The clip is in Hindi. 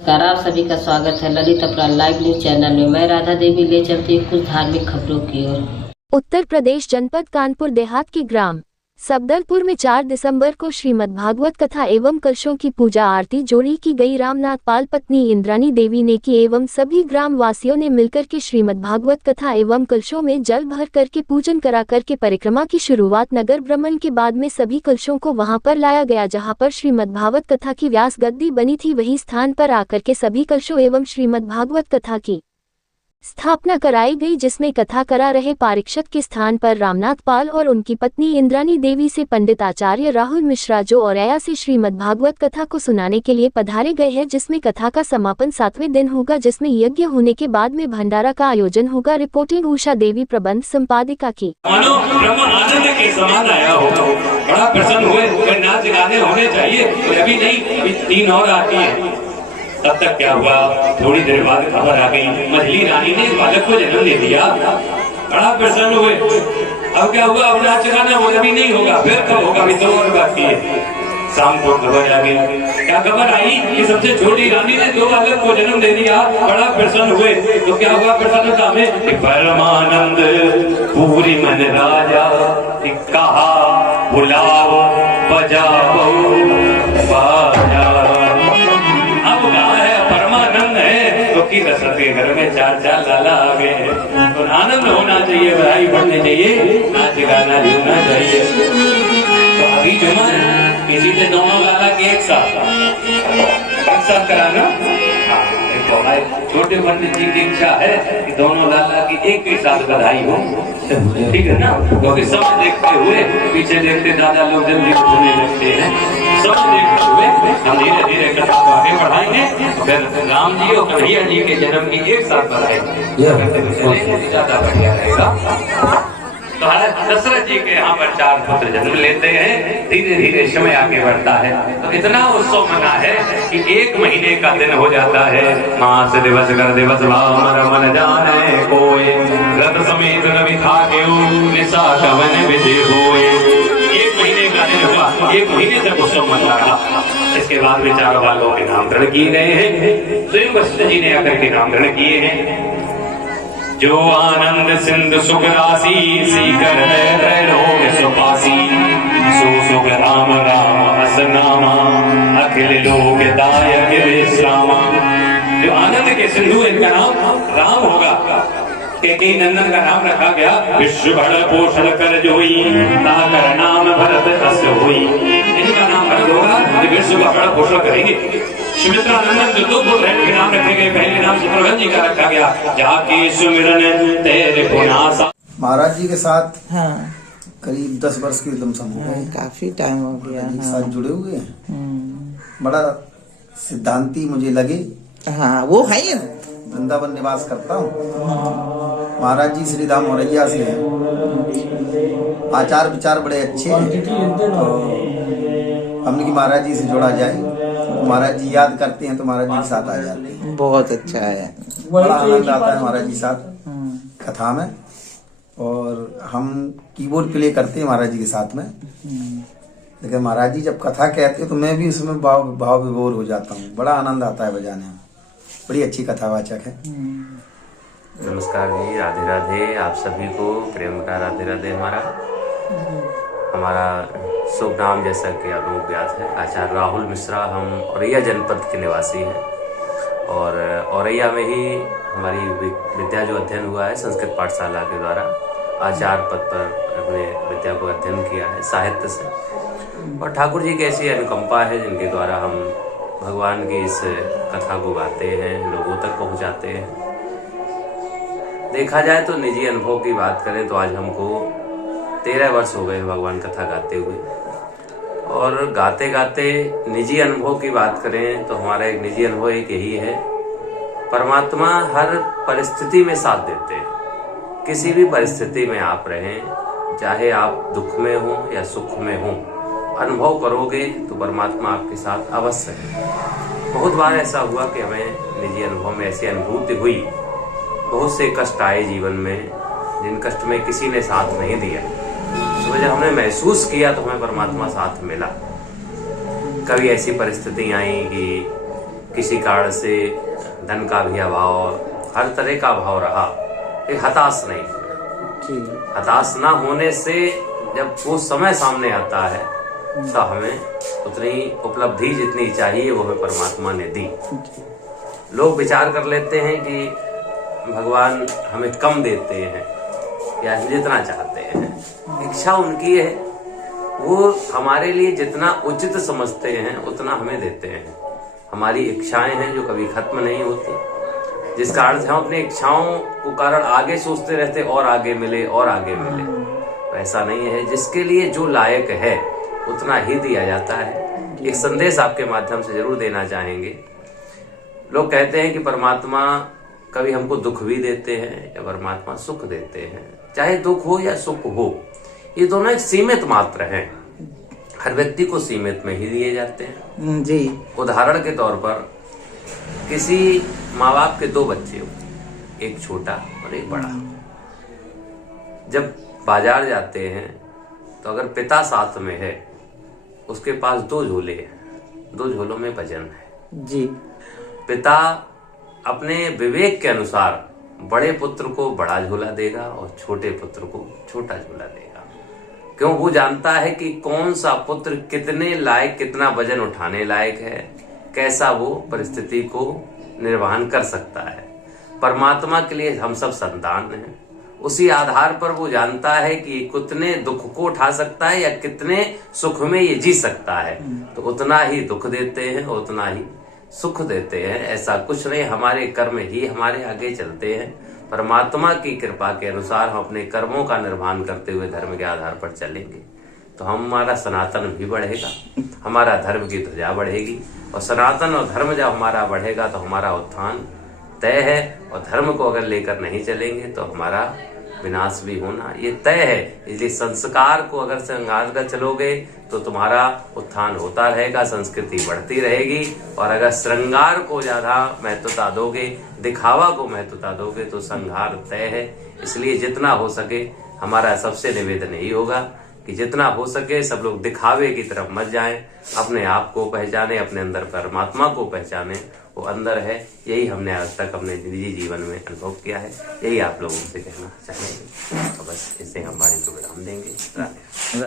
नमस्कार, आप सभी का स्वागत है ललित अपराध लाइव न्यूज चैनल में। मैं राधा देवी ले चलती हूँ कुछ धार्मिक खबरों की ओर। उत्तर प्रदेश जनपद कानपुर देहात के ग्राम सबदलपुर में 4 दिसंबर को श्रीमद् भागवत कथा एवं कलशों की पूजा आरती जोड़ी की गई। रामनाथ पाल पत्नी इंद्रानी देवी ने की एवं सभी ग्राम वासियों ने मिलकर के श्रीमद् भागवत कथा एवं कलशों में जल भर करके पूजन करा करके परिक्रमा की शुरुआत। नगर भ्रमण के बाद में सभी कलशों को वहां पर लाया गया जहां पर श्रीमद् भागवत कथा की व्यास गद्दी बनी थी। वही स्थान पर आकर के सभी कलशों एवं श्रीमद् भागवत कथा की स्थापना कराई गई, जिसमें कथा करा रहे पारीक्षक के स्थान पर रामनाथ पाल और उनकी पत्नी इंद्रानी देवी से पंडित आचार्य राहुल मिश्रा जो औरैया से श्रीमद् भागवत कथा को सुनाने के लिए पधारे गए हैं, जिसमें कथा का समापन 7वें दिन होगा, जिसमें यज्ञ होने के बाद में भंडारा का आयोजन होगा। रिपोर्टिंग उषा देवी, प्रबंध संपादिका की। मानो ब्रह्म आनंद के समान आया होगा, बड़ा प्रसन्न हुए। नाच गाने होने चाहिए, अभी नहीं, अभी 3 और आती है। तब तक क्या हुआ, थोड़ी देर बाद खबर आ गई मछली रानी ने बालक को जन्म दे दिया। बड़ा प्रसन्न हुए। अब क्या हुआ, अब नाच गाना वो अभी नहीं होगा, फिर कब होगा, अभी 2 और बाकी है। शाम को खबर आ गई, क्या खबर आई कि सबसे छोटी रानी ने 2 बालक को जन्म दे दिया। बड़ा प्रसन्न हुए। तो क्या हुआ प्रसन्नता में, परमानंद पूरी मन राजा कहा बुलाओ बजाओ बाजा। की रसद के घर में 4 लाला आ गए हैं, तो आनंद होना चाहिए, बधाई बढ़नी चाहिए, नाच गाना होना चाहिए। तो अभी जुमा किसी से दोनों लाला के एक साथ कराना। छोटे पंडित जी की इच्छा है कि दोनों लाला की एक ही साथ बधाई हो, ठीक है ना। क्योंकि सब देखते हुए पीछे देखते दादा लोग जल्दी उठने लगते हैं। सब देखते हुए हम धीरे धीरे कथा को आगे बढ़ाएंगे। फिर राम जी और कन्हैया जी के जन्म की एक साथ बधाई ज्यादा बढ़िया रहेगा। तो दशरथ जी के यहाँ पर 4 पुत्र जन्म लेते हैं। धीरे धीरे समय आगे बढ़ता है, तो इतना उत्सव मना है कि 1 महीने का दिन हो जाता है। मास दिवस कर दिवस भाव रमन जाने कोई, रथ समेत रवि था निशा कवन विधि होए। 1 महीने का दिन हुआ, 1 महीने तक उत्सव मन रहा। इसके बाद में 4 बालों के नामकरण किए गए हैं। स्वयं वशिष्ठ जी ने आकर के नामकरण किए हैं। जो आनंद सिंधु सुख राशि सीकर रोग सुपासी, सो सुख राम राम हस नामा अखिल लोक दायक विश्रामा। जो आनंद के सिंधु, इनका नाम राम होगा। केकई नंदन का नाम रखा गया। विश्व भर पोषण कर जोई, ताकर नाम भरत अस होई। इनका नाम भरत होगा, विश्व का बड़ा पोषण करेंगे। सुमित्रा नंदन जो 2 पुत्र हैं, उनके नाम रखे गए। पहले नाम शत्रुघ्न जी का रखा गया, जाके सुमिरन तेरे पुनासा। महाराज जी के साथ करीब 10 वर्ष की लमसम हो गए। काफी टाइम हो गया। साथ जुड़े हुए हैं। बड़ा सिद्धांती मुझे लगे। हाँ, वो है। वृंदावन निवास करता हूँ। महाराज जी श्री राम औरैया से हैं। आचार विचार बड़े अच्छे हैं। तो हमने की महाराज जी से जोड़ा जाए। महाराज जी याद करते हैं तो महाराज जी के साथ आ जाते हैं। बहुत अच्छा है, बड़ा आनंद आता है महाराज जी साथ कथा में। और हम कीबोर्ड प्ले करते हैं महाराज जी के साथ में। लेकिन महाराज जी जब कथा कहते हैं तो मैं भी उसमें भाव विभोर हो जाता हूँ। बड़ा आनंद आता है बजाने में। बड़ी अच्छी कथावाचक है। नमस्कार जी, राधे राधे। आप सभी को प्रेम का राधे राधे। हमारा शुभ नाम जैसा कि आप लोगों को ज्ञात है, आचार्य राहुल मिश्रा। हम औरैया जनपद के निवासी हैं और औरैया में ही हमारी विद्या जो अध्ययन हुआ है संस्कृत पाठशाला के द्वारा, आचार्य पद पर अपने विद्या को अध्ययन किया है साहित्य से। और ठाकुर जी की ऐसी अनुकंपा है जिनके द्वारा हम भगवान की इस कथा को गाते हैं, लोगों तक पहुंचाते हैं। देखा जाए तो निजी अनुभव की बात करें तो आज हमको 13 वर्ष हो गए भगवान कथा गाते हुए। और गाते गाते निजी अनुभव की बात करें तो हमारा एक निजी अनुभव एक यही है, परमात्मा हर परिस्थिति में साथ देते हैं। किसी भी परिस्थिति में आप रहें, चाहे आप दुख में हो या सुख में हो, अनुभव करोगे तो परमात्मा आपके साथ अवश्य है। बहुत बार ऐसा हुआ कि हमें निजी अनुभव में ऐसी अनुभूति हुई, बहुत से कष्ट आए जीवन में, जिन कष्ट में किसी ने साथ नहीं दिया। तो जब हमने महसूस किया तो हमें परमात्मा साथ मिला। कभी ऐसी परिस्थिति आई कि किसी कारण से धन का भी अभाव, हर तरह का अभाव रहा, ये हताश नहीं। जी हताश ना होने से जब वो समय सामने आता है तो हमें उतनी उपलब्धि जितनी चाहिए वो हमें परमात्मा ने दी। लोग विचार कर लेते हैं कि भगवान हमें कम देते हैं या जितना चाहते हैं, इच्छा उनकी है, वो हमारे लिए जितना उचित समझते हैं उतना हमें देते हैं। हमारी इच्छाएं हैं जो कभी खत्म नहीं होती, जिस कारण से हम अपनी इच्छाओं को कारण आगे सोचते रहते और आगे मिले और आगे मिले। तो ऐसा नहीं है, जिसके लिए जो लायक है उतना ही दिया जाता है। एक संदेश आपके माध्यम से जरूर देना चाहेंगे। लोग कहते हैं कि परमात्मा कभी हमको दुख भी देते हैं या परमात्मा सुख देते हैं। चाहे दुख हो या सुख हो, ये दोनों एक सीमित मात्र हैं, हर व्यक्ति को सीमित में ही दिए जाते हैं। जी उदाहरण के तौर पर किसी माँ बाप के 2 बच्चे हो, एक छोटा और एक बड़ा। जब बाजार जाते हैं तो अगर पिता साथ में है, उसके पास 2 झोले हैं, 2 झोलों में वजन है। जी पिता अपने विवेक के अनुसार बड़े पुत्र को बड़ा झोला देगा और छोटे पुत्र को छोटा झोला देगा। क्यों? वो जानता है कि कौन सा पुत्र कितने लायक, कितना वजन उठाने लायक है, कैसा वो परिस्थिति को निर्वहन कर सकता है। परमात्मा के लिए हम सब संतान हैं, उसी आधार पर वो जानता है कि कितने दुख को उठा सकता है या कितने सुख में ये जी सकता है, तो उतना ही दुख देते हैं, उतना ही सुख देते हैं। ऐसा कुछ नहीं, हमारे कर्म ही हमारे आगे चलते हैं। परमात्मा की कृपा के अनुसार हम अपने कर्मों का निर्वहन करते हुए धर्म के आधार पर चलेंगे तो हमारा सनातन भी बढ़ेगा, हमारा धर्म की ध्वजा बढ़ेगी। और सनातन और धर्म जब हमारा बढ़ेगा तो हमारा उत्थान तय है, और धर्म को अगर लेकर नहीं चलेंगे तो हमारा विनाश भी होना ये तय है। इसलिए संस्कार को अगर संभाल कर चलोगे तो तुम्हारा उत्थान होता रहेगा, संस्कृति बढ़ती रहेगी। और अगर श्रृंगार को ज्यादा महत्वता दोगे, दिखावा को महत्वता दोगे तो संहार तय है। इसलिए जितना हो सके हमारा सबसे निवेदन यही होगा कि जितना हो सके सब लोग दिखावे की तरफ मत जाएं, अपने आप को पहचाने, अपने अंदर परमात्मा को पहचाने, वो अंदर है। यही हमने आज तक अपने निजी जीवन में अनुभव किया है, यही आप लोगों से कहना चाहेंगे। तो बस इसे हम वाणी को विराम देंगे।